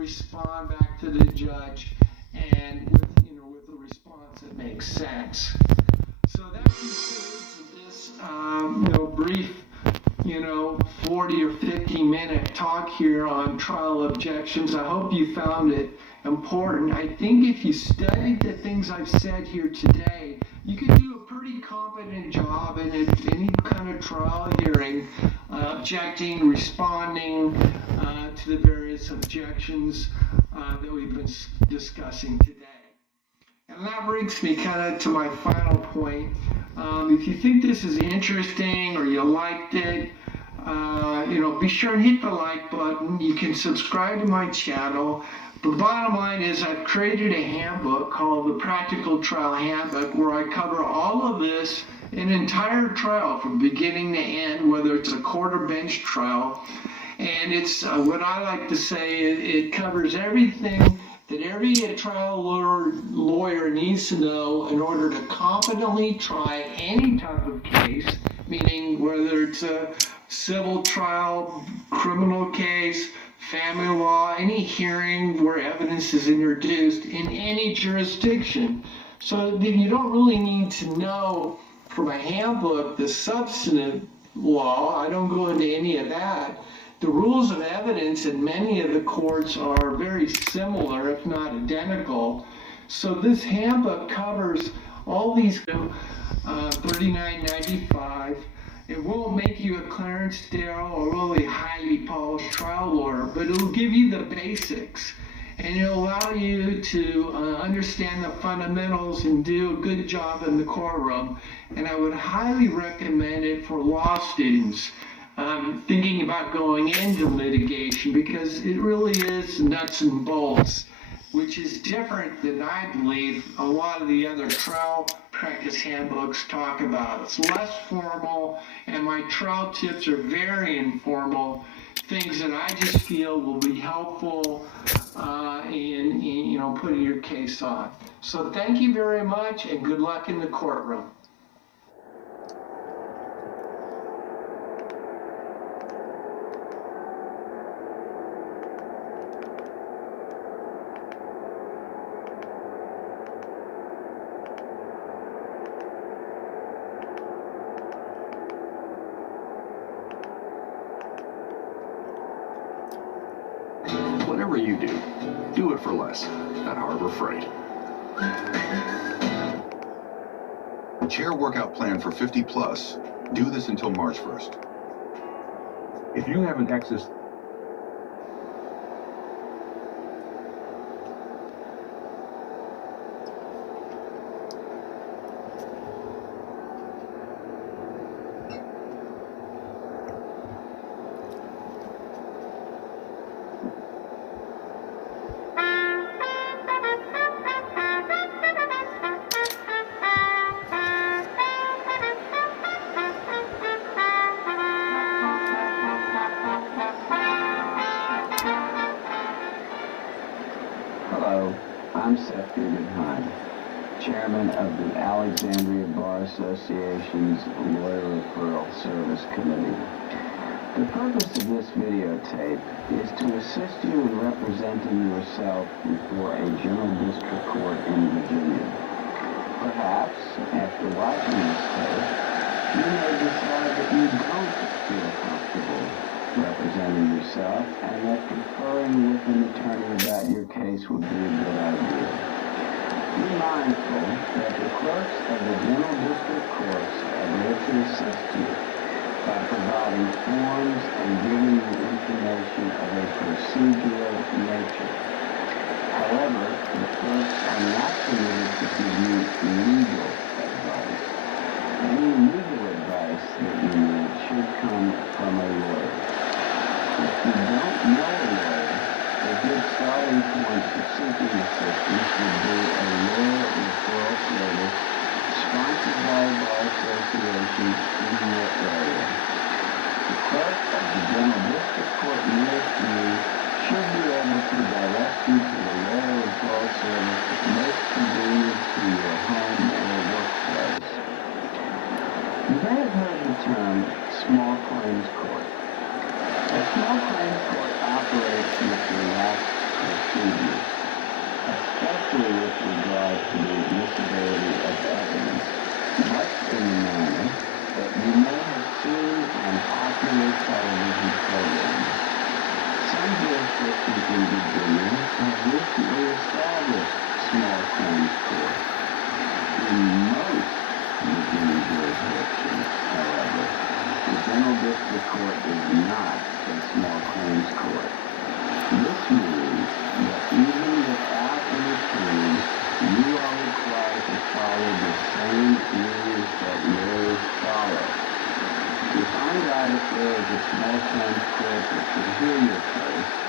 respond back to the judge and with a response that makes sense. So that concludes this brief 40 or 50 minute talk here on trial objections. I hope you found it important. I think if you studied the things I've said here today, you could do a pretty competent job in any kind of trial hearing, objecting, responding to the various objections that we've been discussing today. And that brings me kind of to my final point. If you think this is interesting or you liked it, be sure and hit the like button. You can subscribe to my channel. The bottom line is I've created a handbook called the Practical Trial Handbook where I cover all of this, an entire trial from beginning to end, whether it's a court or bench trial. And it's what I like to say, it covers everything that every trial lawyer needs to know in order to competently try any type of case, meaning whether it's a civil trial, criminal case, family law, any hearing where evidence is introduced in any jurisdiction. So you don't really need to know from a handbook the substantive law. I don't go into any of that. The rules of evidence in many of the courts are very similar, if not identical. So this handbook covers all these $39.95. It won't make you a Clarence Darrow or really highly polished trial lawyer, but it'll give you the basics. And it'll allow you to understand the fundamentals and do a good job in the courtroom. And I would highly recommend it for law students thinking about going into litigation, because it really is nuts and bolts, which is different than I believe a lot of the other trial practice handbooks talk about. It's less formal, and my trial tips are very informal, things that I just feel will be helpful in putting your case on. So thank you very much, and good luck in the courtroom. Whatever you do it for less at Harbor Freight. Chair workout plan for 50 plus. Do this until March 1st. If you have an excess Hello, I'm Seth Guggenheim, Chairman of the Alexandria Bar Association's Lawyer Referral Service Committee. The purpose of this videotape is to assist you in representing yourself before a general district court in Virginia. Perhaps, after watching this tape, you may decide that you don't feel comfortable representing yourself and that conferring with an attorney about your case would be a good idea. Be mindful that the clerks of the general district courts are there to assist you by providing forms and giving you information of a procedural nature. However, the clerks are not permitted to give you legal advice. Any legal advice that you need should come from a lawyer. If you don't know a lawyer, a good starting point for seeking assistance would be a lawyer referral service sponsored by a bar association in your area. The clerk of the general district court nearest you should be able to direct you to a lawyer referral service most convenient to your home or workplace. You may have heard the term small claims court. A small claims court operates with relaxed This means that even without an attorney, you are required to follow the same rules that lawyers follow. To find out if there is a small-town court that should hear your case,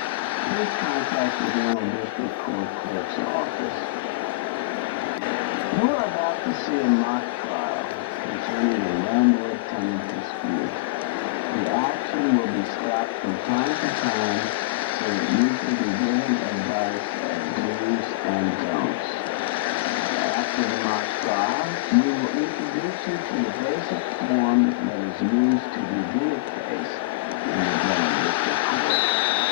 please contact the General District Court Clerk's office. You are about to see a mock trial concerning a landlord-tenant dispute. The action will be stopped from time to time so that you can be given advice of do's and don'ts. After the mock trial, we will introduce you to the basic form that is used to review a case in the General District Court,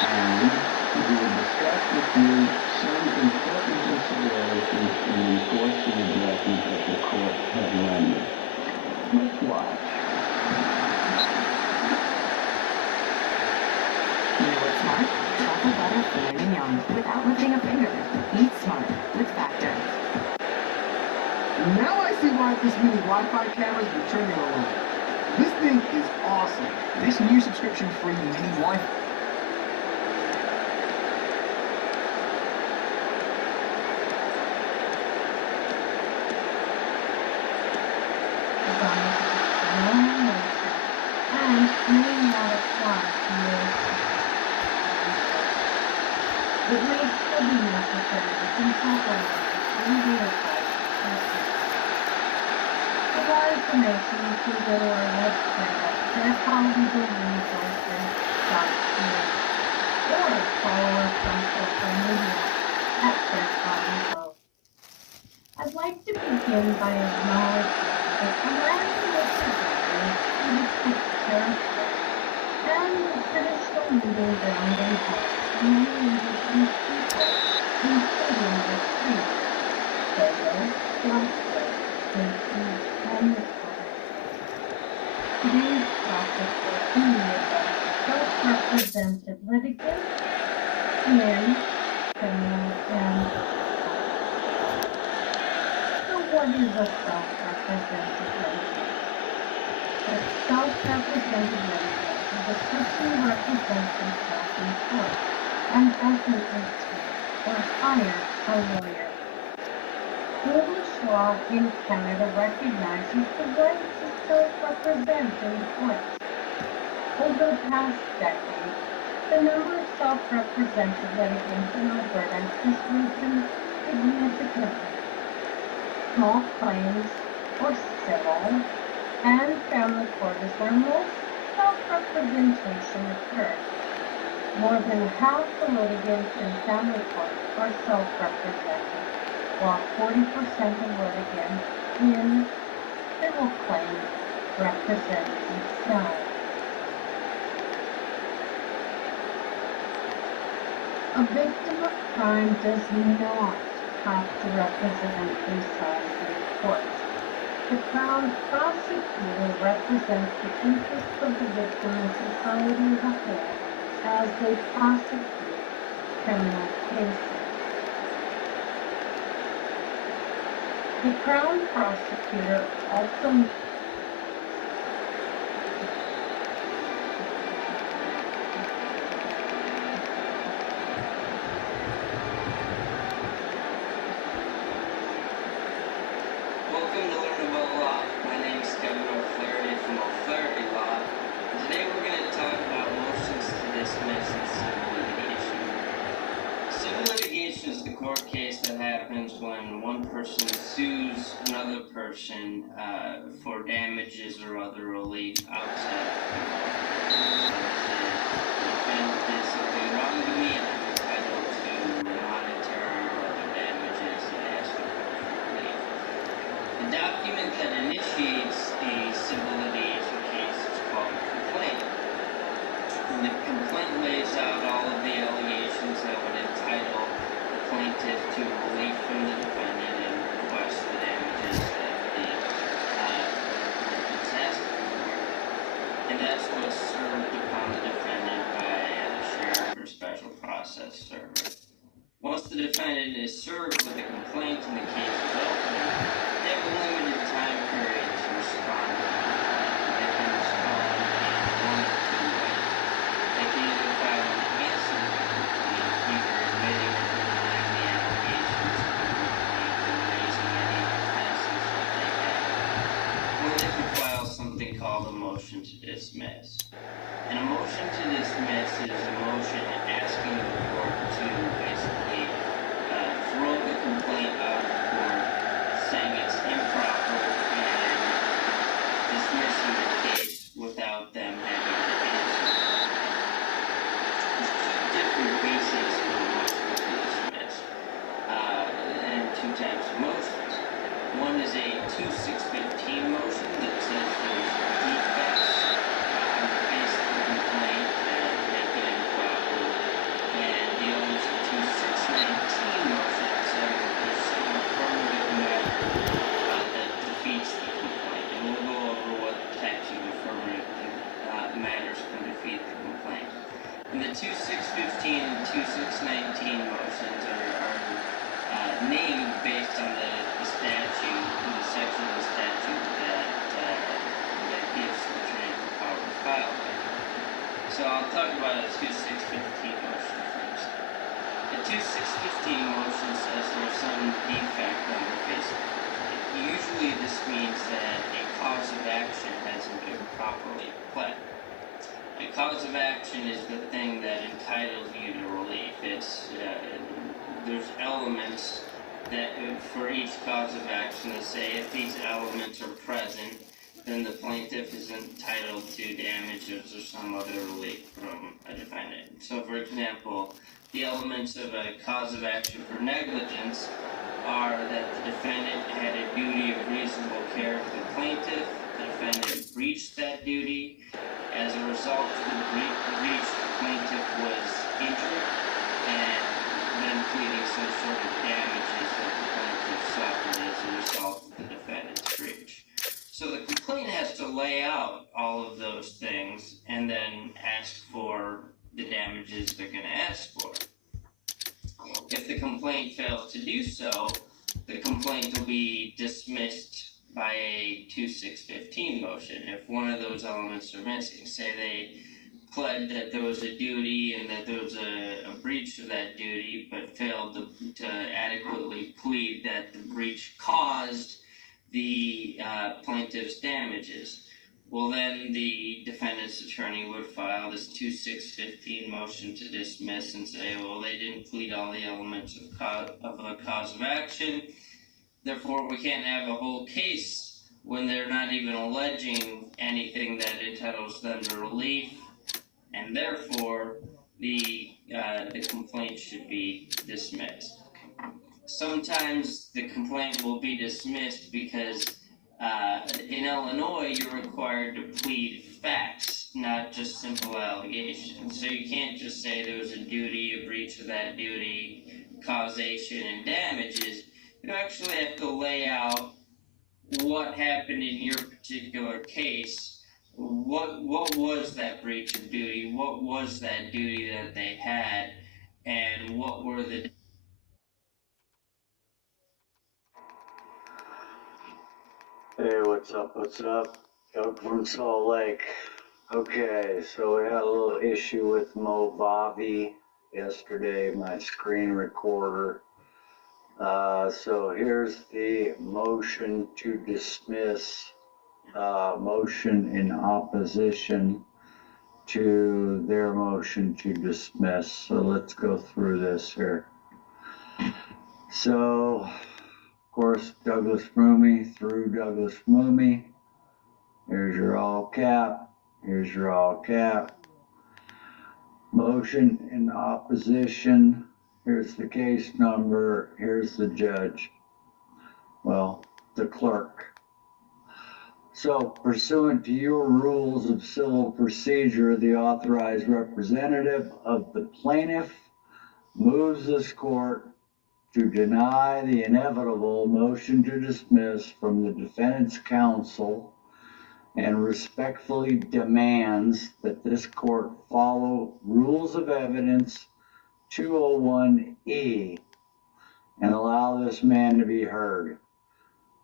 and we will discuss with you some important considerations in enforcing the judgment that the court has rendered. Please watch. You know what's smart? Chocolate butter filet mignon without lifting a finger. Eat smart with Factor. Now I see why this means Wi-Fi cameras be trending online. This thing is awesome. This new subscription-free mini Wi-Fi. It may still be necessary to consult a lawyer for more information, please go to our website at faircollegeofresources.ca or follow us on social media at faircollegeo. I'd like to begin by acknowledging that the land in which we gather is the territory and the traditional meeting ground and house of many indigenous people, including the Creek, Federal, Blackfoot, Métis, and the Today's topic will be about self-represented litigants in criminal and so what is a self-represented litigant? A self-represented litigant is a person who represents himself in court and doesn't retain or hire a lawyer. English law in Canada recognizes the right to self-represent in court. Over the past decade, the number of self-represented litigants in Alberta has risen significantly. Small claims, or civil, and family court is where most self-representation occurs. More than half the litigants in family court are self-represented, while 40% of litigants in civil claims represent themselves. A victim of crime does not have to represent themselves in court. The Crown prosecutor represents the interests of the victim and society as a whole as they prosecute criminal cases. The Crown prosecutor also Welcome to Learn About Law. My name is Kevin O'Flaherty from O'Flaherty Law. Today we're going to talk about motions to dismiss and civil litigation. Civil litigation is the court case that happens when one person sues another person for damages or other relief outside of the court. So the defendant did something wrong to me and I'm entitled to monetary or other damages and ask for relief. The document that initiates the civil litigation case is called a complaint. And the complaint lays out all of the allegations that would entitle the plaintiff to relief from the defendant and request the damages that the defendant's asking for. And that's what's served upon the defendant by the sheriff or special process server. Once the defendant is served with a complaint and the case is open, they have a limited time period to respond. They can respond in one of two ways. They can either file an answer to the complaint, motion to dismiss. And a motion to dismiss is a motion asking the court to basically throw the complaint out of the court, saying it's improper, and dismissing the case without them having to answer. There's two different bases for a motion to dismiss, and two types of motions. One is a 2615 motion that says there's defects on the face of the complaint that make it improper, and the other is a 2619 motion that says that there's some affirmative matter that defeats the complaint. And we'll go over what types of affirmative matters can defeat the complaint. And the 2615 and 2619 motions are named based on the statute, the section of the statute that gives the attorney the power to file it. So I'll talk about a 2615 motion first. The 2615 motion says there's some defect on the face of the complaint. Usually this means that a cause of action hasn't been properly pled. A cause of action is the thing that entitles you to relief. There's elements that for each cause of action to say if these elements are present, then the plaintiff is entitled to damages or some other relief from a defendant. So for example, the elements of a cause of action for negligence are that the defendant had a duty of reasonable care of the plaintiff, the defendant breached that duty. As a result of the breach, the plaintiff was injured, and then pleading some sort of damages that the plaintiff suffered as a result of the defendant's breach. So the complaint has to lay out all of those things and then ask for the damages they're going to ask for. If the complaint fails to do so, the complaint will be dismissed by a 2615 motion. If one of those elements are missing, say they pled that there was a duty and that there was a breach of that duty, but failed to adequately plead that the breach caused the plaintiff's damages, well then the defendant's attorney would file this 2615 motion to dismiss and say, well, they didn't plead all the elements of a cause of action, therefore we can't have a whole case when they're not even alleging anything that entitles them to relief, and therefore the complaint should be dismissed. Sometimes the complaint will be dismissed because in Illinois you're required to plead facts, not just simple allegations. So you can't just say there was a duty, a breach of that duty, causation, and damages. You actually have to lay out what happened in your particular case. What was that breach of duty? What was that duty that they had? And what were the... Hey, what's up? Doug from Salt Lake. Okay, so we had a little issue with Movavi yesterday, my screen recorder. So here's the motion to dismiss, motion in opposition to their motion to dismiss. So let's go through this here. So, of course, Douglas Mooney through Douglas Mooney. Here's your all cap. Here's your all cap. Motion in opposition. Here's the case number. Here's the judge. Well, the clerk. So, pursuant to your rules of civil procedure, the authorized representative of the plaintiff moves this court to deny the inevitable motion to dismiss from the defendant's counsel and respectfully demands that this court follow Rules of Evidence 201E and allow this man to be heard.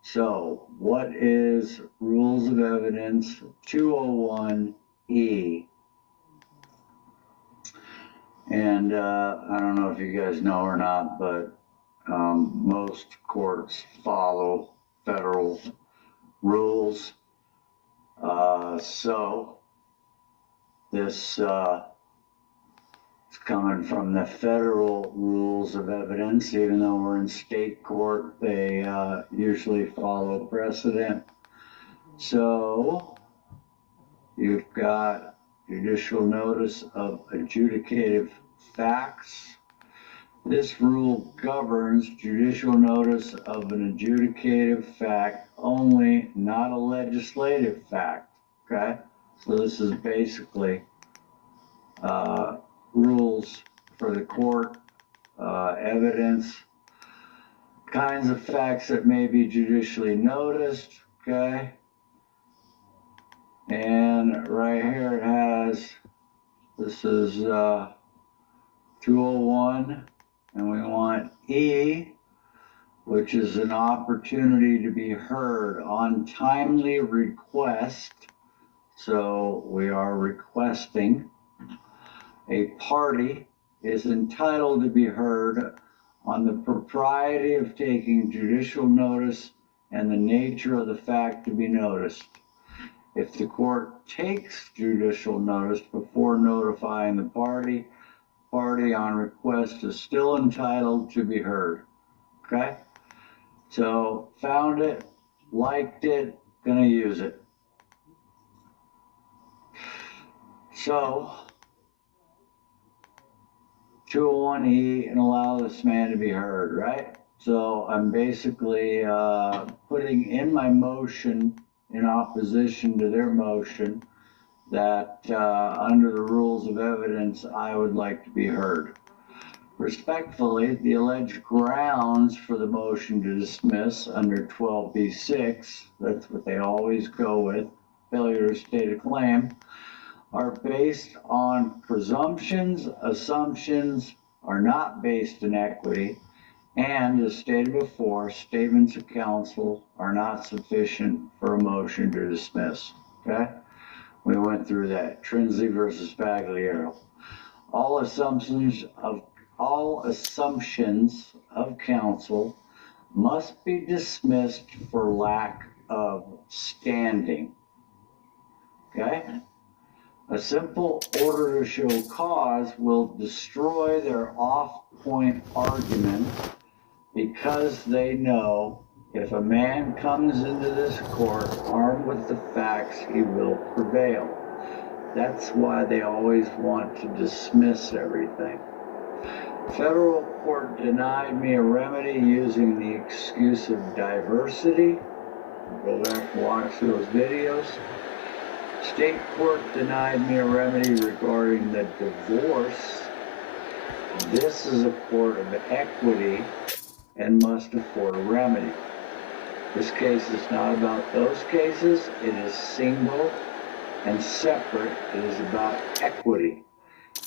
So, what is Rules of Evidence 201E? And I don't know if you guys know or not, but most courts follow federal rules. So this it's coming from the federal rules of evidence. Even though we're in state court, they usually follow precedent. So you've got judicial notice of adjudicative facts. This rule governs judicial notice of an adjudicative fact only, not a legislative fact, okay? So this is basically rules for the court, evidence, kinds of facts that may be judicially noticed, okay? And right here it has, this is 201, and we want E, which is an opportunity to be heard on timely request. So we are requesting. A party is entitled to be heard on the propriety of taking judicial notice and the nature of the fact to be noticed. If the court takes judicial notice before notifying the party on request is still entitled to be heard. Okay? So found it, liked it, gonna use it. So 201E and allow this man to be heard, right? So I'm basically putting in my motion in opposition to their motion that under the rules of evidence, I would like to be heard. Respectfully, the alleged grounds for the motion to dismiss under 12b-6, that's what they always go with, failure to state a claim, are based on presumptions. Assumptions are not based in equity, and as stated before, statements of counsel are not sufficient for a motion to dismiss, okay? We went through that. Trinsley versus Pagliaro. All assumptions of counsel must be dismissed for lack of standing. Okay? A simple order to show cause will destroy their off-point argument because they know if a man comes into this court armed with the facts, he will prevail. That's why they always want to dismiss everything. Federal court denied me a remedy using the excuse of diversity. Go back and watch those videos. State court denied me a remedy regarding the divorce. This is a court of equity and must afford a remedy. This case is not about those cases. It is single and separate. It is about equity.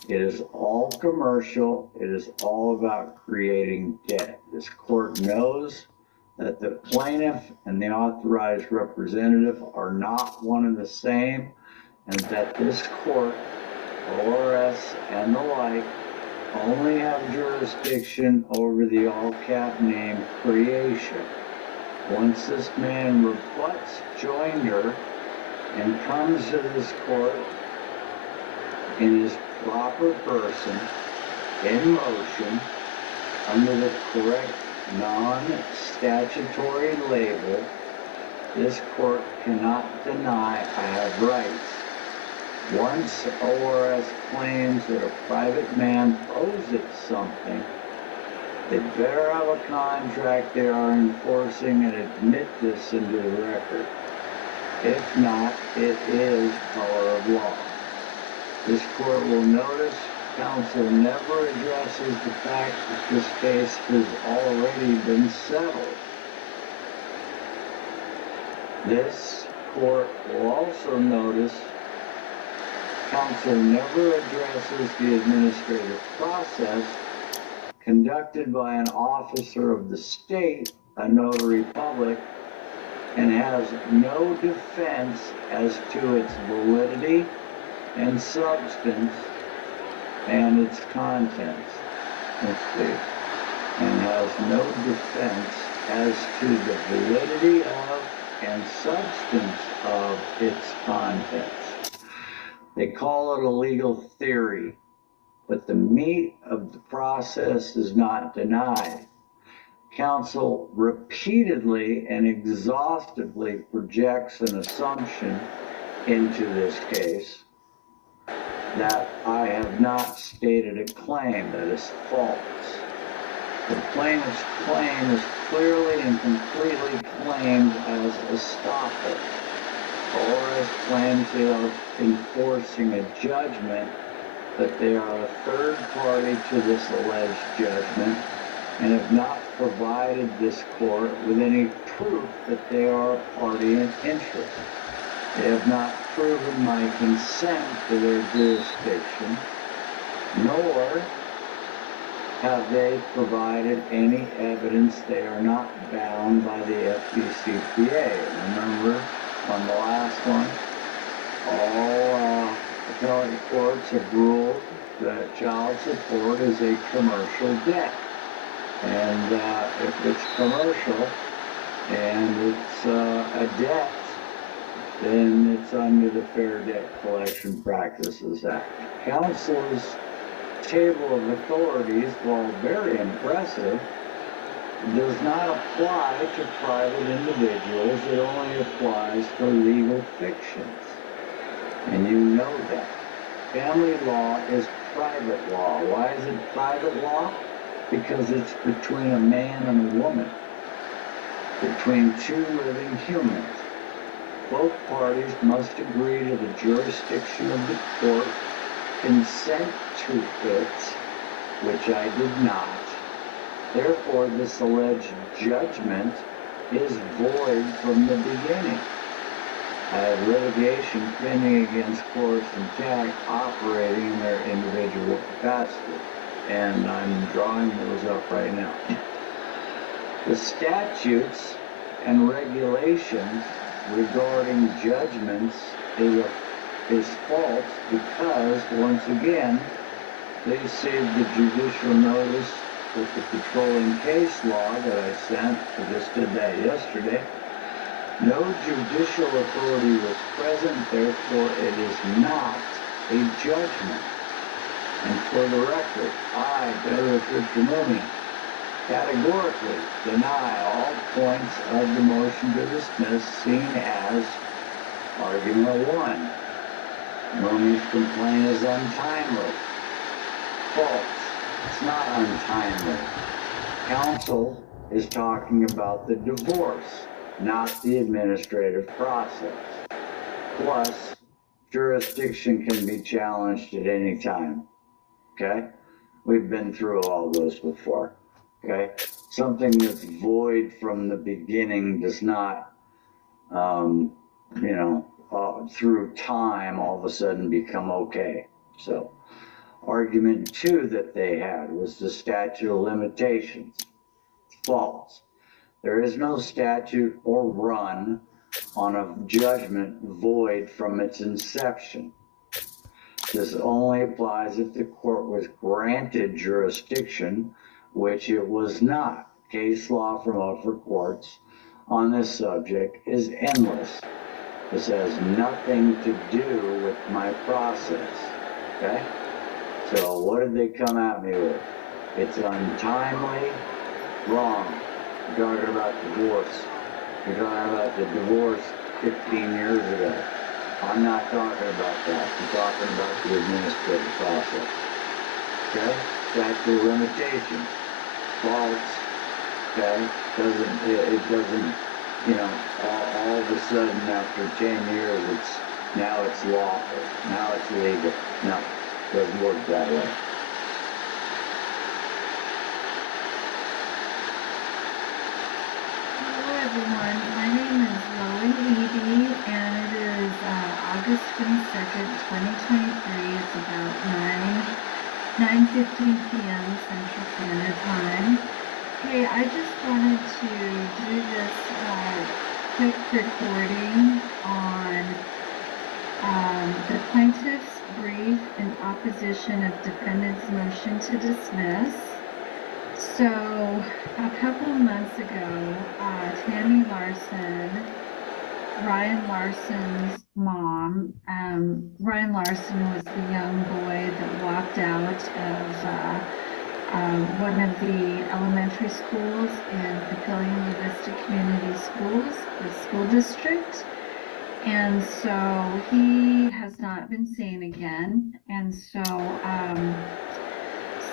It is all commercial. It is all about creating debt. This court knows that the plaintiff and the authorized representative are not one and the same, and that this court, ORS and the like, only have jurisdiction over the all-cap name creation. Once this man rebuts joinder and comes to this court in his proper person, in motion, under the correct non-statutory label, this court cannot deny I have rights. Once ORS claims that a private man owes it something, they better have a contract they are enforcing and admit this into the record. If not, it is power of law. This court will notice counsel never addresses the fact that this case has already been settled. This court will also notice counsel never addresses the administrative process conducted by an officer of the state, a notary public, and has no defense as to its validity and substance and its contents. Let's see. And has no defense as to the validity of and substance of its contents. They call it a legal theory, but the meat of the process is not denied. Counsel repeatedly and exhaustively projects an assumption into this case that I have not stated a claim that is false. The plaintiff's claim is clearly and completely claimed as estoppel, or as claims of enforcing a judgment that they are a third party to this alleged judgment and have not provided this court with any proof that they are a party in interest. They have not proven my consent to their jurisdiction, nor have they provided any evidence they are not bound by the FDCPA. Remember, on the last one, all appellate courts have ruled that child support is a commercial debt. And if it's commercial and it's a debt, then it's under the Fair Debt Collection Practices Act. Counsel's table of authorities, while very impressive, does not apply to private individuals. It only applies for legal fictions. And you know that. Family law is private law. Why is it private law? Because it's between a man and a woman, between two living humans. Both parties must agree to the jurisdiction of the court, consent to it, which I did not. Therefore, this alleged judgment is void from the beginning. I have litigation pending against Chorus and TAG operating in their individual capacity, and I'm drawing those up right now. The statutes and regulations regarding judgments is false because, once again, they saved the judicial notice with the controlling case law that I sent. I just did that yesterday. No judicial authority was present, therefore it is not a judgment. And for the record, I, Better Richard, categorically deny all points of the motion to dismiss seen as argument 1. Mooney's complaint is untimely. False. It's not untimely. Counsel is talking about the divorce, not the administrative process. Plus, jurisdiction can be challenged at any time. Okay? We've been through all those before. Okay? Something that's void from the beginning does not, through time all of a sudden become okay. So, argument 2 that they had was the statute of limitations. False. There is no statute or run on a judgment void from its inception. This only applies if the court was granted jurisdiction, which it was not. Case law from upper courts on this subject is endless. This has nothing to do with my process, okay? So what did they come at me with? It's untimely, wrong. You're talking about divorce. You're talking about the divorce 15 years ago. I'm not talking about that. I'm talking about the administrative process. Okay? Statute of limitations. False. Okay? It doesn't, all of a sudden after 10 years, now it's lawful. Now it's legal. No, it doesn't work that way. Everyone, my name is Lily Edie, and it is August 22nd, 2023. It's about 9:15 p.m. Central Standard Time. Hey, I just wanted to do this quick recording on the plaintiff's brief in opposition of defendant's motion to dismiss. So, a couple of months ago, Tammy Larson Ryan Larson's mom. Ryan Larson was the young boy that walked out of one of the elementary schools in Papillion La Vista Community Schools, the school district. And so he has not been seen again. And so,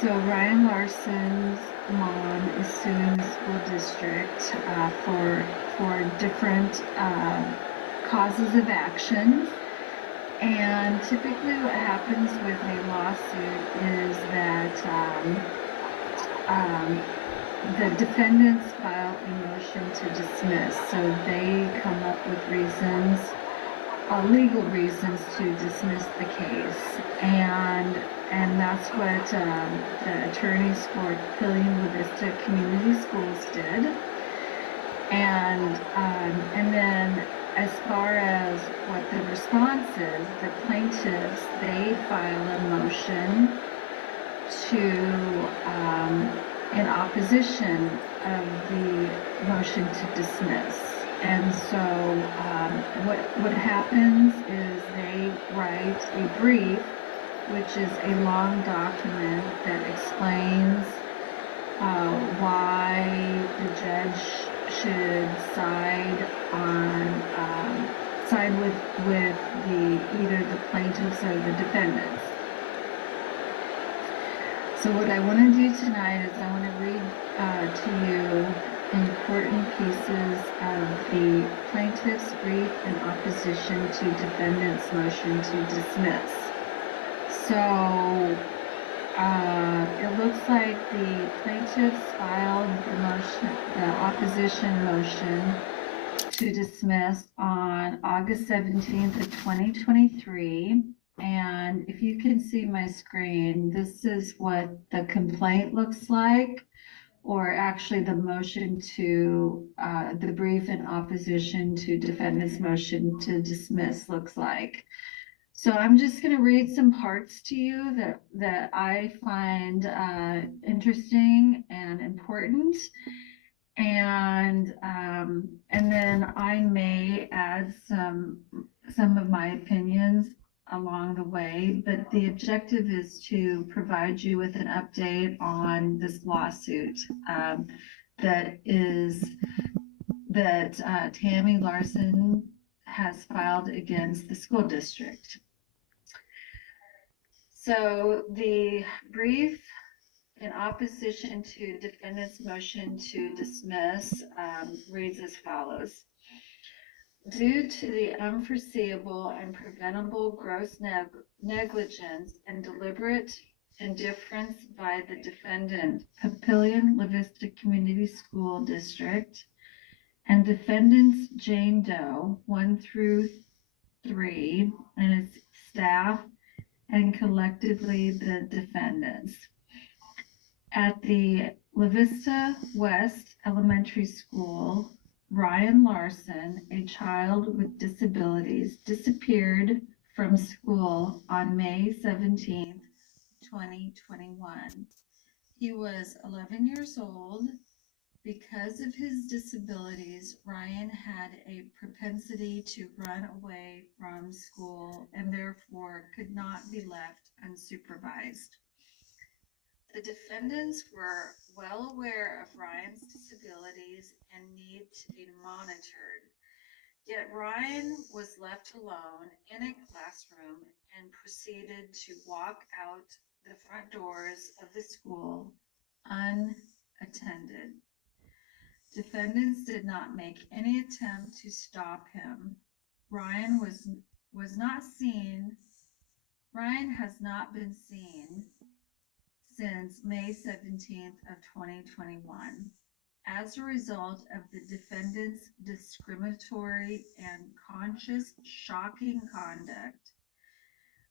Ryan Larson's mom is suing the school district for different causes of action. And typically what happens with a lawsuit is that the defendants file a motion to dismiss. So they come up with reasons, legal reasons to dismiss the case. And that's what the attorneys for Papillion La Vista Community Schools did. And then as far as what the response is, the plaintiffs, they file a motion in opposition of the motion to dismiss. And so what happens is they write a brief, which is a long document that explains why the judge should side with either the plaintiffs or the defendants. So what I want to do tonight is I want to read to you important pieces of the plaintiff's brief in opposition to defendant's motion to dismiss. So it looks like the plaintiffs filed the opposition motion to dismiss on August 17th of 2023. And if you can see my screen, this is what the complaint looks like, or actually the motion to, the brief in opposition to defendant's motion to dismiss looks like. So I'm just going to read some parts to you that I find interesting and important. And then I may add some of my opinions along the way, but the objective is to provide you with an update on this lawsuit that Tammy Larson has filed against the school district. So the brief in opposition to defendant's motion to dismiss reads as follows. Due to the unforeseeable and preventable gross negligence and deliberate indifference by the defendant, Papillion La Vista Community School District, and defendants Jane Doe 1 through 3 and its staff, and collectively the defendants. At the La Vista West Elementary School, Ryan Larson, a child with disabilities, disappeared from school on May 17th, 2021. He was 11 years old. Because of his disabilities, Ryan had a propensity to run away from school and therefore could not be left unsupervised. The defendants were well aware of Ryan's disabilities and need to be monitored. Yet Ryan was left alone in a classroom and proceeded to walk out the front doors of the school unattended. Defendants did not make any attempt to stop him. Ryan has not been seen since May 17th of 2021. As a result of the defendant's discriminatory and conscious shocking conduct,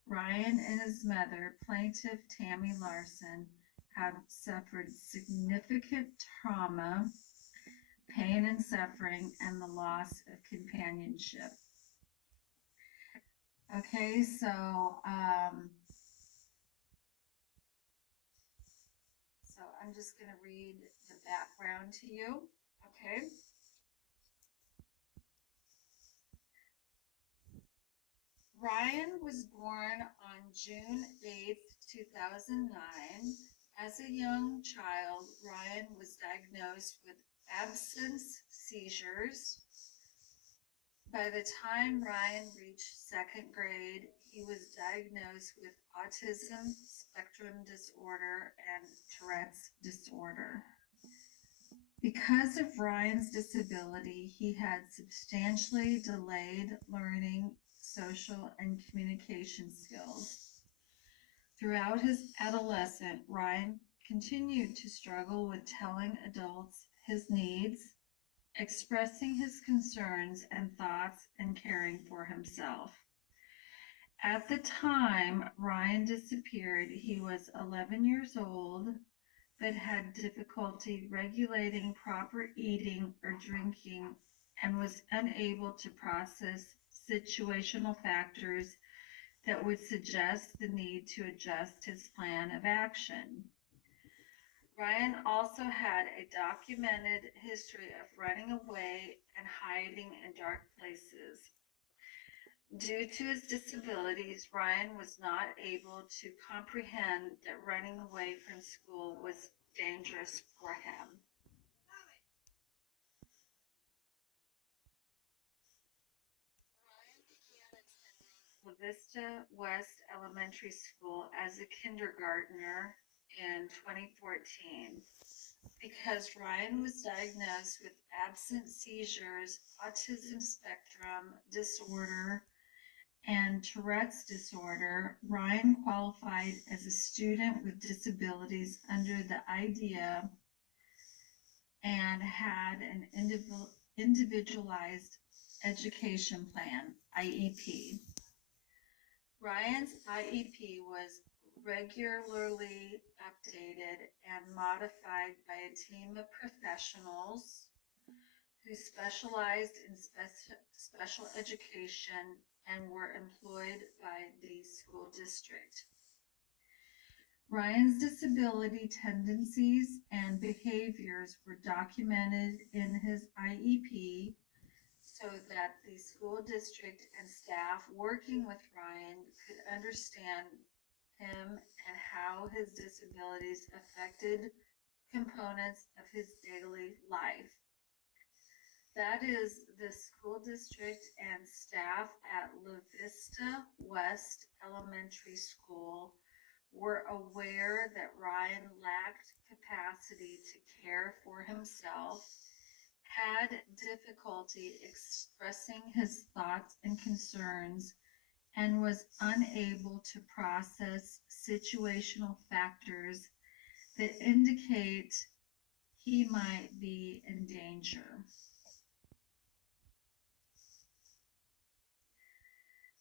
Ryan and his mother, plaintiff Tammy Larson, have suffered significant trauma, pain and suffering, and the loss of companionship. Okay, so I'm just going to read the background to you, okay? Ryan was born on June 8, 2009. As a young child, Ryan was diagnosed with absence seizures. By the time Ryan reached second grade, he was diagnosed with autism spectrum disorder and Tourette's disorder. Because of Ryan's disability, he had substantially delayed learning, social, and communication skills. Throughout his adolescence, Ryan continued to struggle with telling adults his needs, expressing his concerns and thoughts, and caring for himself. At the time Ryan disappeared, he was 11 years old, but had difficulty regulating proper eating or drinking and was unable to process situational factors that would suggest the need to adjust his plan of action. Ryan also had a documented history of running away and hiding in dark places. Due to his disabilities, Ryan was not able to comprehend that running away from school was dangerous for him. Ryan began attending La Vista West Elementary School as a kindergartner in 2014. Because Ryan was diagnosed with absent seizures, autism spectrum disorder, and Tourette's disorder, Ryan qualified as a student with disabilities under the IDEA and had an individualized education plan, IEP. Ryan's IEP was regularly updated and modified by a team of professionals who specialized in special education and were employed by the school district. Ryan's disability tendencies and behaviors were documented in his IEP so that the school district and staff working with Ryan could understand him and how his disabilities affected components of his daily life. That is, the school district and staff at La Vista West Elementary School were aware that Ryan lacked capacity to care for himself, had difficulty expressing his thoughts and concerns, and was unable to process situational factors that indicate he might be in danger.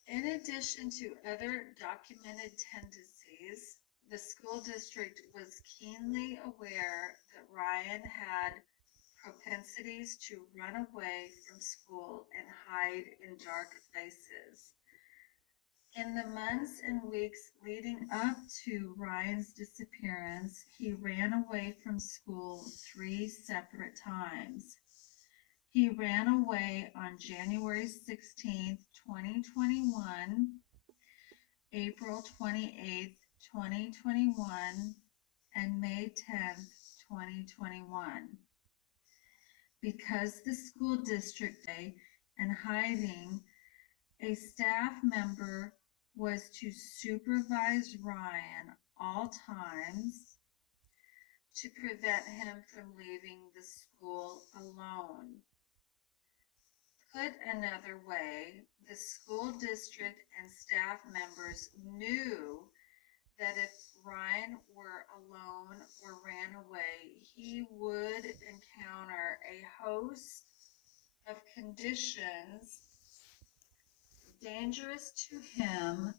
In addition to other documented tendencies, the school district was keenly aware that Ryan had propensities to run away from school and hide in dark places. In the months and weeks leading up to Ryan's disappearance, he ran away from school 3 separate times. He ran away on January 16th, 2021, April 28th, 2021, and May 10th, 2021. Because the school district and hiding, a staff member was to supervise Ryan all times to prevent him from leaving the school alone. Put another way, the school district and staff members knew that if Ryan were alone or ran away, he would encounter a host of conditions dangerous to him,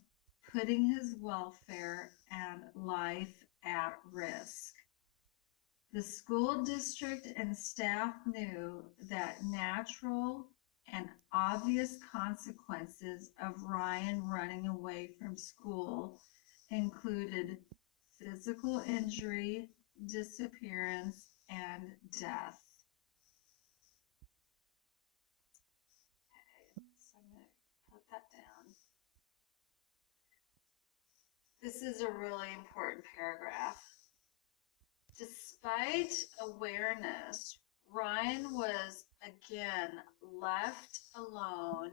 putting his welfare and life at risk. The school district and staff knew that natural and obvious consequences of Ryan running away from school included physical injury, disappearance, and death. Okay, so I'm going to put that down. This is a really important paragraph. Despite awareness, Ryan was again left alone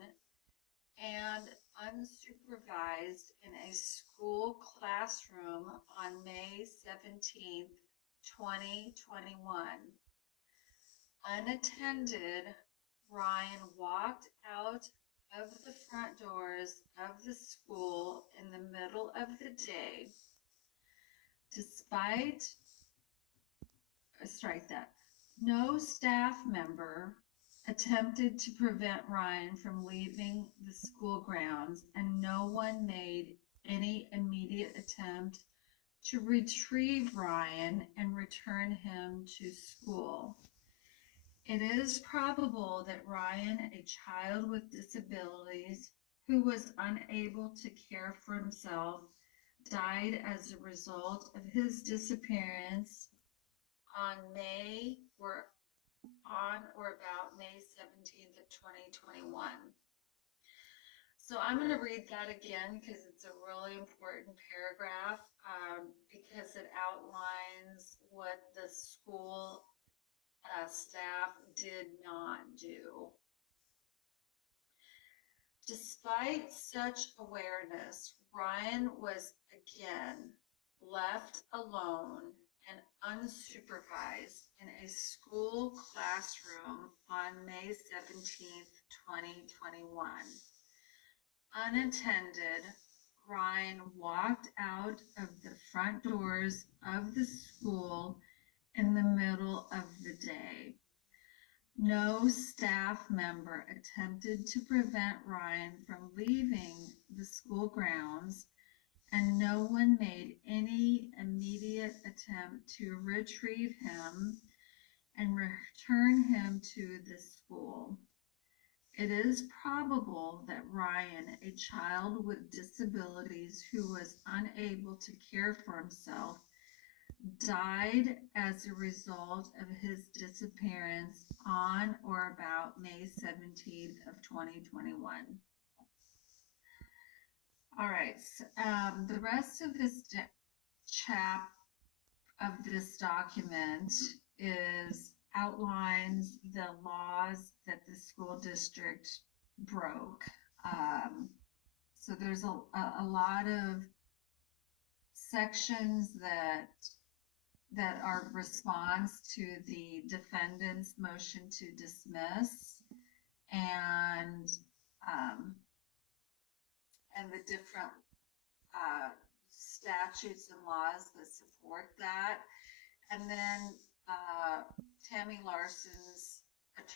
and unsupervised in a school classroom on May 17th, 2021. Unattended, Ryan walked out of the front doors of the school in the middle of the day. No staff member attempted to prevent Ryan from leaving the school grounds, and no one made any immediate attempt to retrieve Ryan and return him to school. It is probable that Ryan, a child with disabilities who was unable to care for himself, died as a result of his disappearance on or about May 17th of 2021. So I'm going to read that again because it's a really important paragraph because it outlines what the school staff did not do. Despite such awareness, Ryan was again left alone and unsupervised in a school classroom on May 17th, 2021. Unattended, Ryan walked out of the front doors of the school in the middle of the day. No staff member attempted to prevent Ryan from leaving the school grounds, and no one made any immediate attempt to retrieve him and return him to the school. It is probable that Ryan, a child with disabilities who was unable to care for himself, died as a result of his disappearance on or about May 17th of 2021. All right, the rest of this document outlines the laws that the school district broke. So there's a lot of sections that are response to the defendant's motion to dismiss and the different statutes and laws that support that. And then Tammy Larson's